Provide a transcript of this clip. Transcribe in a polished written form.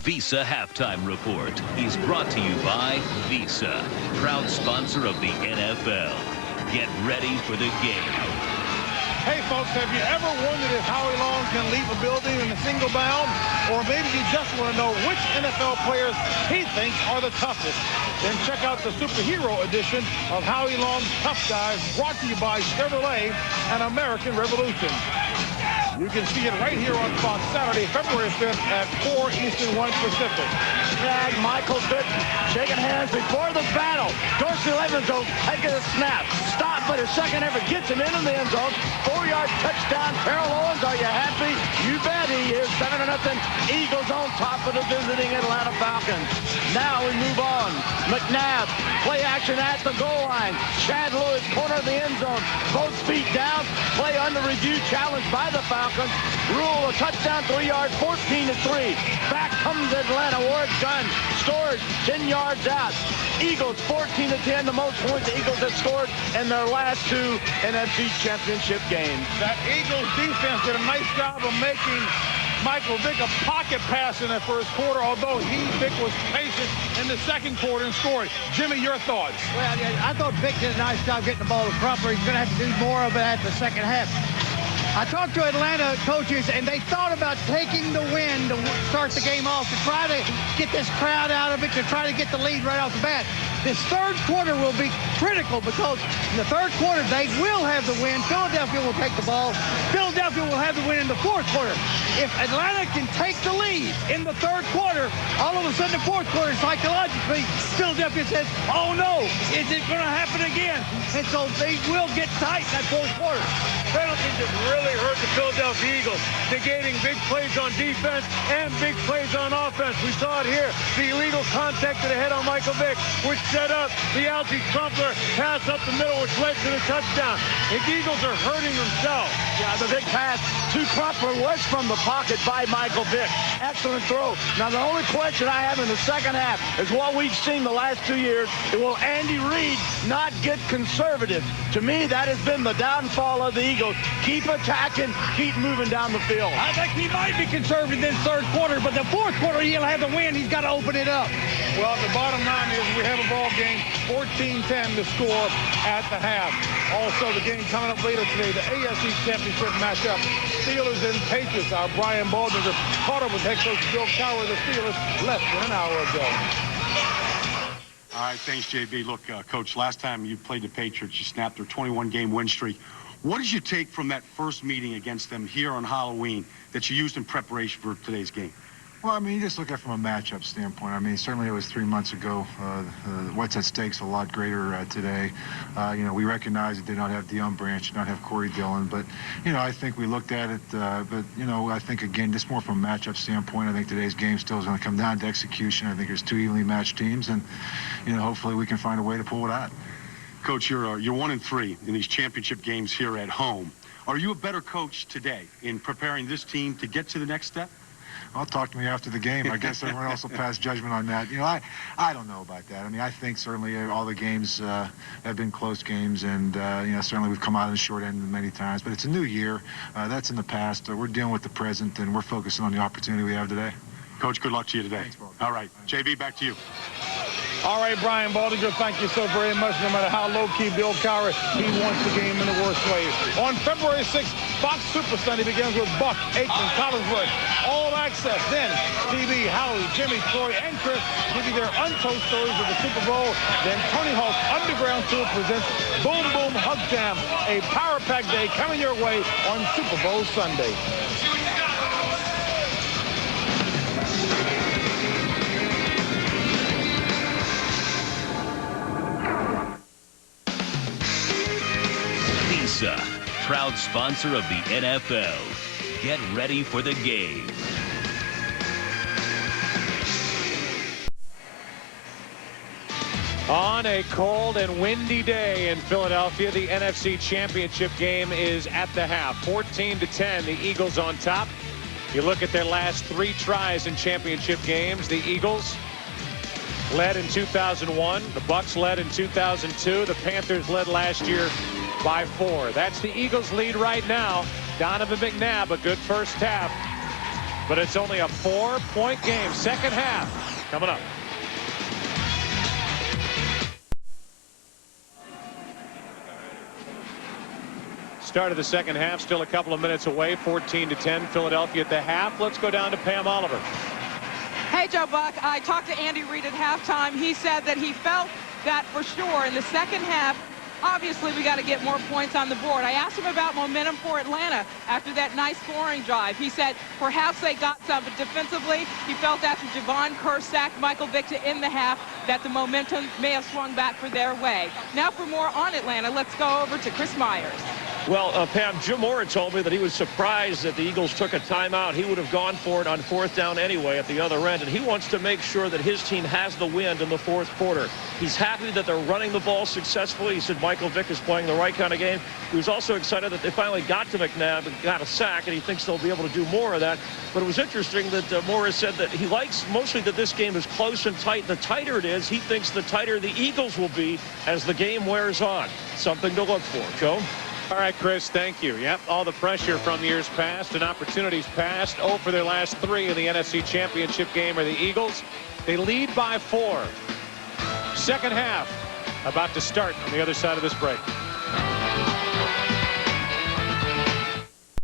Visa Halftime Report is brought to you by Visa, proud sponsor of the NFL. Get ready for the game. Hey, folks, have you ever wondered if Howie Long can leap a building in a single bound? Or maybe you just want to know which NFL players he thinks are the toughest? Then check out the superhero edition of Howie Long's Tough Guys, brought to you by Chevrolet and American Revolution. You can see it right here on Fox Saturday, February 5th at 4 Eastern, 1 Pacific. And Michael Vick shaking hands before the battle. Dorsey Levinson taking a snap. Stop, but his second effort gets him into the end zone. 4-yard touchdown. Terrell Owens, are you happy? You bet he is. 7-0. Eagles on top of the visiting Atlanta Falcons. Now we move on. McNabb, play action at the goal line. Chad Lewis, corner of the end zone. Both feet down. Play under review, challenged by the Falcons. Rule a touchdown, 3-yard, 14-3. Back comes Atlanta. Ward gun scores 10 yards out. Eagles 14-10, the most points the Eagles have scored in their last two NFC Championship games. That Eagles defense did a nice job of making Michael Vick a pocket pass in that first quarter, although Vick was patient in the second quarter and scored. Jimmy, your thoughts? Well, I thought Vick did a nice job getting the ball to Crumpler. He's going to have to do more of it at the second half. I talked to Atlanta coaches, and they thought about taking the win to start the game off, to try to get this crowd out of it, to try to get the lead right off the bat. This third quarter will be critical because in the third quarter, they will have the win. Philadelphia will take the ball. Philadelphia will have the win in the fourth quarter. If Atlanta can take the lead in the third quarter, all of a sudden the fourth quarter, psychologically, Philadelphia says, oh no, is it going to happen again? And so they will get tight in that fourth quarter. Penalties have really hurt the Philadelphia Eagles, negating big plays on defense and big plays on offense. We saw it here, the illegal contact to the head on Michael Vick, which set up the Algie Crumpler pass up the middle, which led to the touchdown. The Eagles are hurting themselves. Yeah, the big pass to Crumpler was from the pocket by Michael Vick. Excellent throw. Now, the only question I have in the second half is what we've seen the last 2 years. Will Andy Reid not get conservative? To me, that has been the downfall of the Eagles. Keep attacking, keep moving down the field. I think he might be conservative in third quarter, but the fourth quarter, he'll have the win. He's got to open it up. Well, the bottom line is we have a ball game, 14-10 to score at the half. Also, the game coming up later today, the AFC Championship matchup, Steelers and Patriots. Our Brian Baldinger caught up with head coach Bill Cowher, the Steelers, less than an hour ago. All right, thanks, JB. Look, Coach, last time you played the Patriots, you snapped their 21-game win streak. What did you take from that first meeting against them here on Halloween that you used in preparation for today's game? Well, I mean, you just look at it from a matchup standpoint. I mean, certainly it was 3 months ago. What's at stake's a lot greater today. You know, we recognize it did not have Deion Branch, did not have Corey Dillon. But, you know, I think we looked at it. But, you know, I think, again, just more from a matchup standpoint, I think today's game still is going to come down to execution. I think there's two evenly matched teams. And, you know, hopefully we can find a way to pull it out. Coach, you're 1-3 in these championship games here at home. Are you a better coach today in preparing this team to get to the next step? I'll talk to me after the game. I guess everyone else will pass judgment on that. You know, I don't know about that. I mean, I think certainly all the games have been close games, and, you know, certainly we've come out on the short end many times. But it's a new year. That's in the past. We're dealing with the present, and we're focusing on the opportunity we have today. Coach, good luck to you today. Thanks, Bob. All right. JB, back to you. All right, Brian Baldinger, thank you so very much. No matter how low-key Bill Cowher, he wants the game in the worst way. On February 6th, Fox Super Sunday begins with Buck, Aikman, Collinsworth, all access. Then TV, Howie, Jimmy, Troy, and Chris give you their untold stories of the Super Bowl. Then Tony Hawk's Underground Tour presents Boom Boom Hug Jam, a power-packed day coming your way on Super Bowl Sunday. Visa, proud sponsor of the NFL. Get ready for the game. On a cold and windy day in Philadelphia, the NFC Championship game is at the half. 14-10, the Eagles on top. You look at their last 3 tries in championship games. The Eagles led in 2001. The Bucs led in 2002. The Panthers led last year by 4. That's the Eagles lead right now. Donovan McNabb, a good first half. but it's only a 4-point game. Second half coming up. Start of the second half, still a couple of minutes away. 14-10, Philadelphia at the half. Let's go down to Pam Oliver. Hey, Joe Buck. I talked to Andy Reid at halftime. He said that he felt that for sure in the second half, obviously we got to get more points on the board. I asked him about momentum for Atlanta after that nice scoring drive. He said perhaps they got some, but defensively, he felt after Javon Kerr sacked Michael Vick to end the half that the momentum may have swung back for their way. Now for more on Atlanta, let's go over to Chris Myers. Well, Pam, Jim Mora told me that he was surprised that the Eagles took a timeout. He would have gone for it on fourth down anyway at the other end, and he wants to make sure that his team has the wind in the fourth quarter. He's happy that they're running the ball successfully. He said Michael Vick is playing the right kind of game. He was also excited that they finally got to McNabb and got a sack, and he thinks they'll be able to do more of that. But it was interesting that Mora said that he likes mostly that this game is close and tight. The tighter it is, he thinks the tighter the Eagles will be as the game wears on. Something to look for. Joe? All right, Chris, thank you. Yep, all the pressure from years past and opportunities past. 0 for their last 3 in the NFC Championship game are the Eagles. They lead by 4. Second half about to start on the other side of this break.